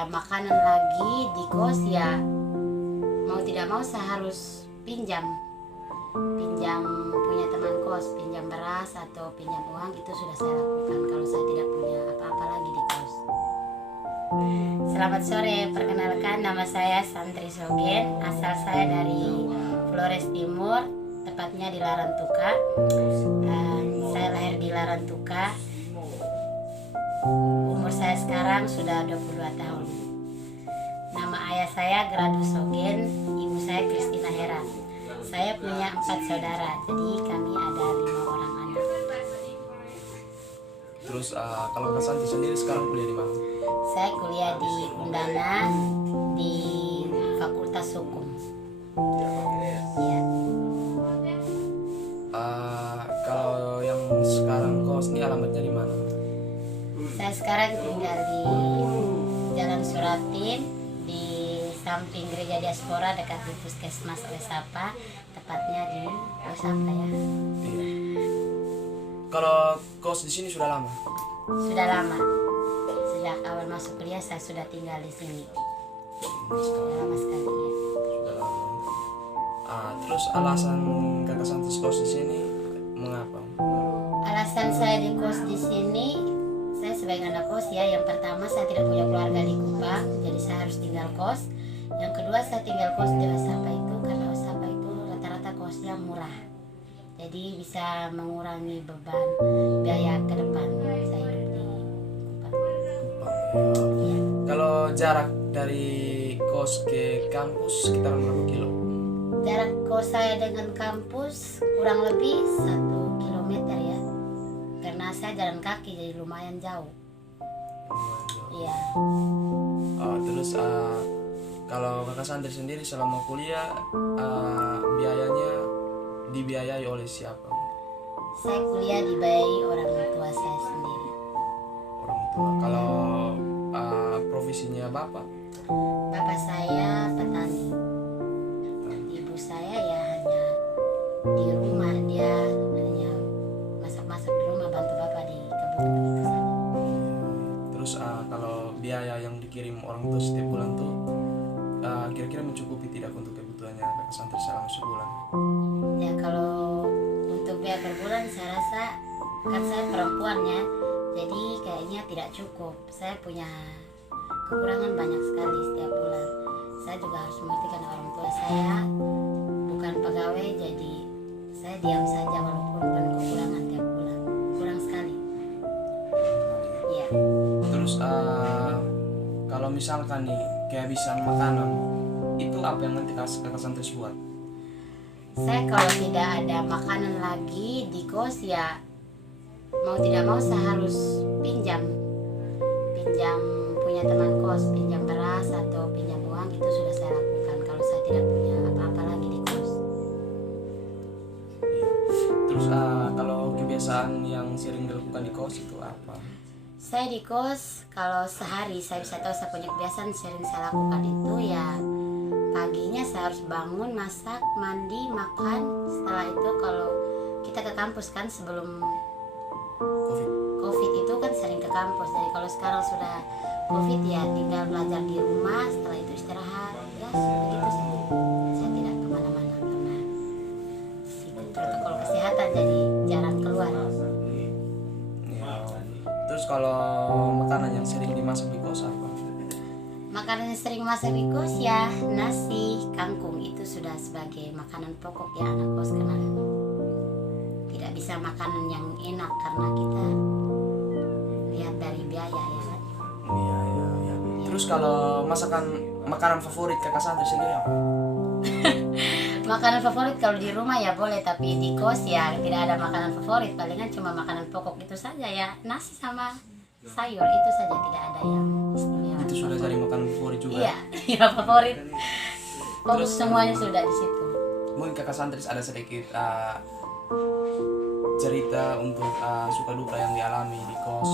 ada makanan lagi di kos ya mau tidak mau saya harus pinjam punya teman kos, pinjam beras atau pinjam uang, itu sudah saya lakukan kalau saya tidak punya apa-apa lagi di kos. Selamat sore, perkenalkan nama saya Santri Sogen, asal saya dari Flores Timur, tepatnya di Larantuka. Saya lahir di Larantuka. Umur saya sekarang sudah 22 tahun. Nama ayah saya Gradu Sogen, ibu saya Kristina Hera. Saya punya 4 saudara, jadi kami ada 5 orang anak. Terus kalau Kak Santi sendiri sekarang kuliah di mana? Saya kuliah di Undana di Fakultas Hukum. Ya. Kalau yang sekarang kos ini alamatnya di mana? Saya sekarang tinggal di Jalan Suratin di samping Gereja Diaspora dekat di Puskesmas Lesapa, tepatnya di Lesapa ya. Iya. Kalau kos di sini sudah lama? Sudah lama. Sejak awal masuk kuliah saya sudah tinggal di sini. Sudah lama sekali ya. Sudah lama. Terus alasan Kakak Santi kos di sini mengapa? Alasan saya di kos di sini, saya sebagai anak kos ya. Yang pertama saya tidak punya keluarga di Kupang, jadi saya harus tinggal kos. Yang kedua saya tinggal kos di Osapa itu karena Osapa itu rata-rata kosnya murah, jadi bisa mengurangi beban biaya ke depan saya hidup di Kupang. Iya. Kalau jarak dari kos ke kampus sekitar berapa kilo? Jarak kos saya dengan kampus kurang lebih 1 kilometer ya, karena saya jalan kaki jadi lumayan jauh. Iya. Terus kalau Kakak Santi sendiri selama kuliah biayanya dibiayai oleh siapa? Saya kuliah dibiayai orang tua saya sendiri. Orang tua. Kalau profesinya bapak? Bapak saya petani. Ibu saya ya hanya di rumah, dia hanya masak-masak di rumah, bantu bapak di kebun begitu saja. Terus kalau biaya yang dikirim orang tua setiap bulan tuh kira-kira mencukupi tidak untuk kebutuhannya Kakak Santi selama sebulan? Ya kalau untuk biaya per bulan saya rasa, kan saya perempuan ya, jadi kayaknya tidak cukup. Saya punya kekurangan banyak sekali setiap bulan. Saya juga harus memperhatikan orang tua saya bukan pegawai, jadi saya diam saja walaupun penuh kekurangan tiap bulan. Kurang sekali. Iya. Terus kalau misalkan nih kehabisan makanan, itu apa yang nanti Kakak Santi buat? Saya kalau tidak ada makanan lagi di kos ya mau tidak mau saya harus pinjam punya teman kos, pinjam beras atau pinjam uang, itu sudah saya lakukan kalau saya tidak punya apa-apa lagi di kos. Terus kalau kebiasaan yang sering dilakukan di kos itu apa? Saya di kos kalau sehari saya bisa tahu saya punya kebiasaan sering saya lakukan itu ya paginya saya harus bangun, masak, mandi, makan. Setelah itu kalau kita ke kampus kan sebelum COVID itu kan sering ke kampus. Jadi kalau sekarang sudah COVID ya tinggal belajar di rumah, setelah itu istirahat. Ya begitu saja. Saya tidak kemana-mana karena itu protokol kesehatan jadi jarang keluar. Ya. Terus kalau makanan yang sering dimasak di kos apa? Makanan yang sering masak di kos ya nasi, kangkung, itu sudah sebagai makanan pokok ya anak kos, karena tidak bisa makanan yang enak karena kita lihat dari biaya ya kan. Iya. Terus kalau makanan favorit Kakak Santi sendiri apa? Makanan favorit kalau di rumah ya boleh, tapi di kos ya tidak ada makanan favorit, palingan cuma makanan pokok itu saja ya, nasi sama sayur itu saja, tidak ada yang istimewa. Itu sudah jadi makanan favorit juga? Iya, ya favorit. Pokok Terus semuanya sudah di situ. mungkin Kakak Santi ada sedikit cerita untuk suka duka yang dialami di kos?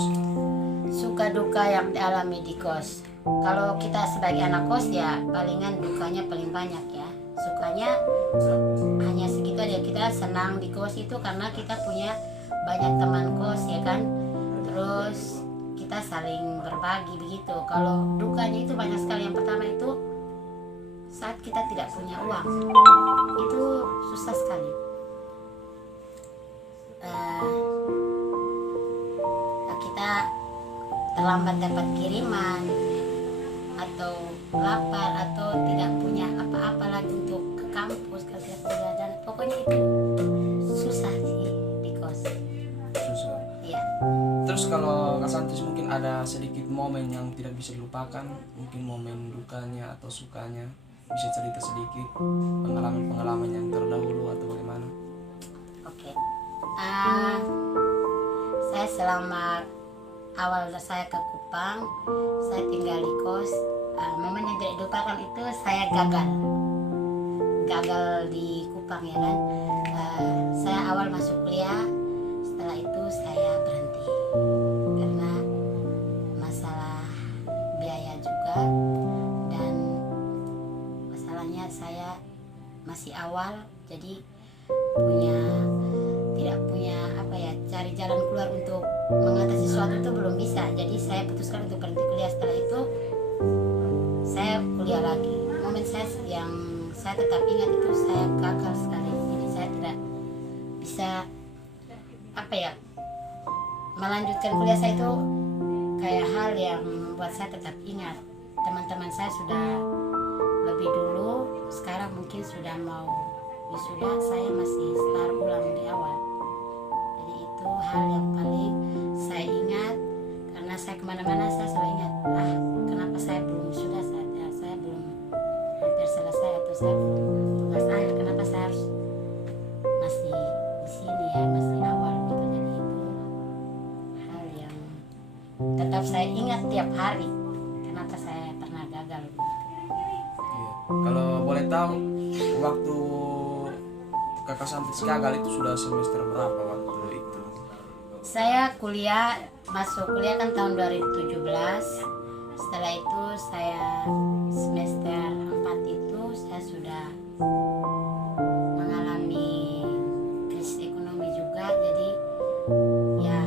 Suka duka yang dialami di kos. Kalau kita sebagai anak kos ya palingan dukanya paling banyak ya. Sukanya hanya segitu aja, kita senang di kos itu karena kita punya banyak teman kos ya kan. Terus kita saling berbagi begitu. Kalau dukanya itu banyak sekali. Yang pertama itu saat kita tidak punya uang, itu susah sekali. Kita terlambat dapat kiriman, atau lapar, atau tidak punya apa-apa lagi untuk ke kampus kalau tidak punya dana. Pokoknya itu susah sih di kos. Susah. Iya. Terus kalau Kak Santis mungkin ada sedikit momen yang tidak bisa dilupakan, mungkin momen dukanya atau sukanya, bisa cerita sedikit pengalaman-pengalaman yang terdahulu atau bagaimana? Oke. Saya selama awal saya ke Kupang, saya tinggal di kos. Momen yang tidak dilupakan itu saya gagal di Kupang ya kan. Saya awal masuk kuliah, setelah itu saya berhenti karena masalah biaya juga, dan masalahnya saya masih awal, jadi tidak punya cari jalan keluar untuk mengatasi sesuatu itu belum bisa. Jadi saya putuskan untuk berhenti kuliah. Setelah itu saya kuliah lagi. Momen saya yang saya tetap ingat itu saya gagal sekali. Jadi saya tidak bisa melanjutkan kuliah saya itu, kayak hal yang membuat saya tetap ingat. Teman-teman saya sudah lebih dulu, sekarang mungkin sudah mau wisuda, saya masih start ulang di awal. Jadi itu hal yang paling saya ingat, karena saya kemana-mana saya selalu ingat, kenapa saya belum wisuda, saya belum hampir selesai, atau saya belum tugas akhir, kenapa saya harus masih di sini ya, masih awal gitu. Jadi itu hal yang tetap saya ingat tiap hari, kenapa saya pernah gagal gitu. Iya. Kalau boleh tahu, waktu Kakak Santis gagal itu sudah semester berapa waktu itu? Saya masuk kuliah kan tahun 2017. Setelah itu saya semester 4 itu saya sudah mengalami krisis ekonomi juga. Jadi ya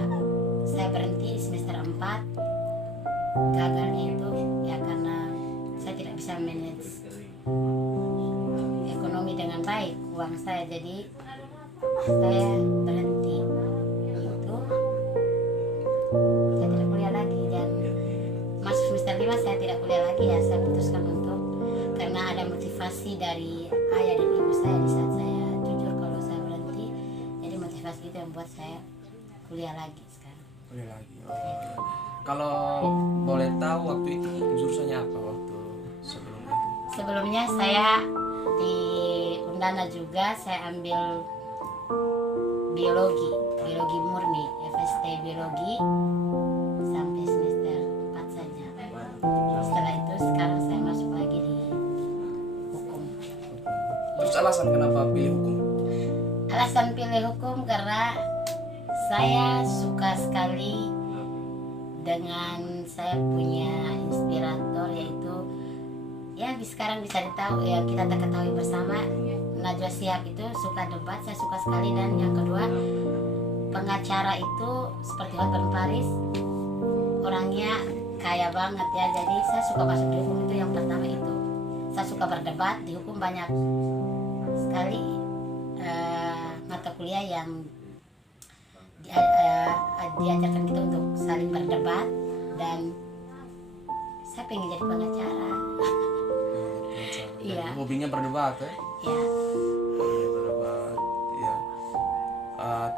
saya berhenti di semester 4. Gagalnya itu ya karena saya tidak bisa manage ekonomi dengan baik uang saya, jadi saya berhenti itu, saya tidak kuliah lagi. Dan masuk semester 5 saya tidak kuliah lagi ya, saya putuskan untuk, karena ada motivasi dari ayah dan ibu saya di saat saya jujur kalau saya berhenti, jadi motivasi itu yang membuat saya kuliah lagi sekarang. Kuliah lagi. Kalau boleh tahu waktu itu jurusannya apa waktu sebelumnya? Sebelumnya saya di Undana juga, saya ambil biologi murni, FST biologi sampai semester 4 saja. Setelah itu sekarang saya masuk lagi di hukum. Terus alasan kenapa pilih hukum? Alasan pilih hukum karena saya suka sekali dengan, saya punya inspirator, yaitu ya sekarang bisa kita ketahui bersama, Najwa Shihab itu suka debat, saya suka sekali. Dan yang kedua, pengacara itu seperti Hotman Paris, orangnya kaya banget ya, jadi saya suka masuk di hukum. Itu yang pertama, itu saya suka berdebat. Di hukum banyak sekali mata kuliah yang diajarkan kita untuk saling berdebat, dan saya pengen jadi pengacara. Iya. Hobinya berdebat ya? Iya. Berdebat, ya.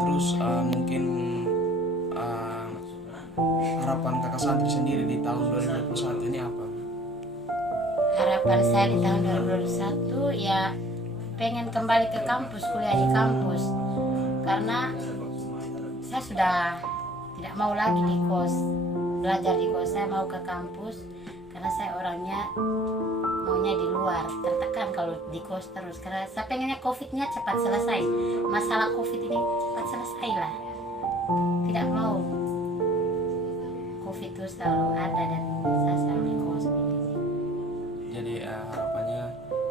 Terus mungkin harapan Kakak Santri sendiri di tahun 2021 ini apa? Harapan saya di tahun 2021 ya pengen kembali ke kampus, kuliah di kampus, karena saya sudah tidak mau lagi di kos, belajar di kos. Saya mau ke kampus karena saya orangnya maunya di luar, tertekan kalau di kos terus, karena saya pengennya COVID-nya cepat selesai, masalah COVID ini cepat selesai lah, tidak mau COVID itu selalu ada dan saya selalu di kos. Jadi harapannya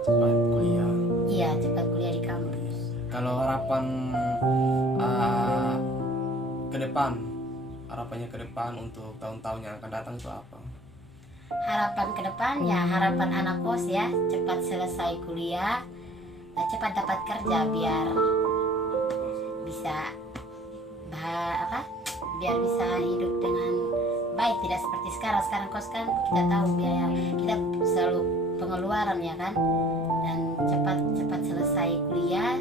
cepat kuliah. Iya, cepat kuliah di kampus. Kalau harapan ke depan harapannya ke depan untuk tahun-tahun yang akan datang itu apa? Harapan ke depan ya, harapan anak kos ya cepat selesai kuliah, cepat dapat kerja biar bisa biar bisa hidup dengan baik, tidak seperti sekarang kos kan kita tahu biaya kita selalu pengeluaran ya kan, dan cepat selesai kuliah,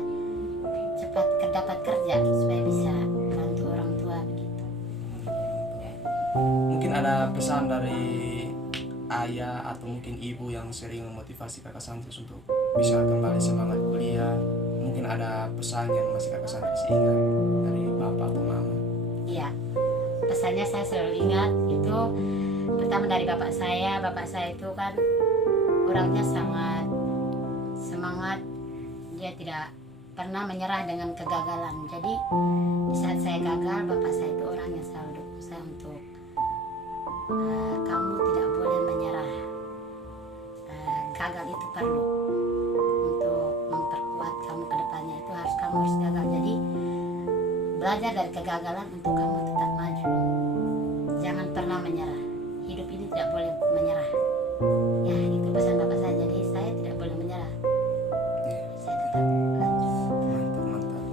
cepat dapat kerja supaya bisa bantu orang tua begitu. Mungkin ada pesan dari ayah atau mungkin ibu yang sering memotivasi kakak Santis untuk bisa kembali semangat kuliah. Mungkin ada pesan yang masih kakak Santis ingat dari bapak atau mama. Iya, pesannya saya selalu ingat itu pertama dari bapak saya. Bapak saya itu kan orangnya sangat semangat, dia tidak pernah menyerah dengan kegagalan. Jadi di saat saya gagal, bapak saya itu orang yang selalu dukung saya untuk kamu tidak boleh menyerah, gagal itu perlu untuk memperkuat kamu ke depannya, itu kamu harus gagal. Jadi belajar dari kegagalan untuk kamu tetap maju, jangan pernah menyerah, hidup ini tidak boleh menyerah ya, itu pesan bapak saya. Jadi saya tidak boleh menyerah, saya tetap lanjut. Mantap.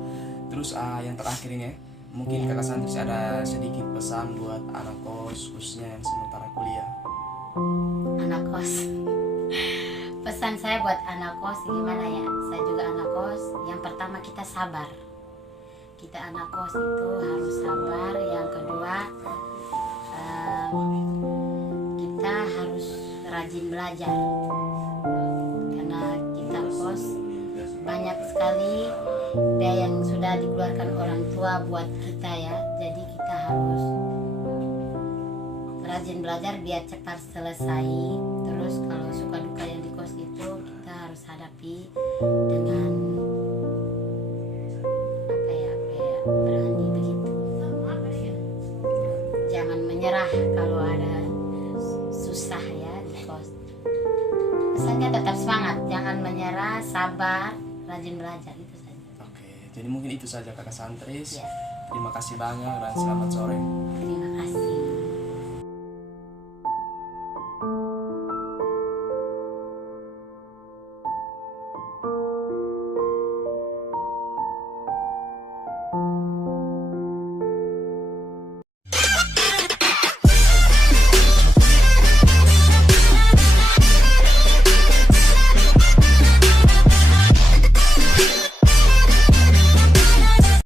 Terus yang terakhir ini ya, mungkin kakak Santis ada sedikit pesan buat anak kos khususnya yang sementara kuliah. Anak kos pesan saya buat anak kos gimana ya, saya juga anak kos. Yang pertama kita sabar, kita anak kos itu harus sabar. Yang kedua kita harus rajin belajar, karena kita kos banyak sekali biaya yang sudah dikeluarkan orang tua buat kita ya. Jadi kita harus rajin belajar biar cepat selesai. Terus kalau suka duka yang di kos itu kita harus hadapi dengan berani begitu. Jangan menyerah kalau ada susah ya di kos. Pesannya tetap semangat, jangan menyerah, sabar, rajin belajar, itu saja. Oke, jadi mungkin itu saja kakak Santris. Ya. Terima kasih banyak dan selamat sore. Terima kasih.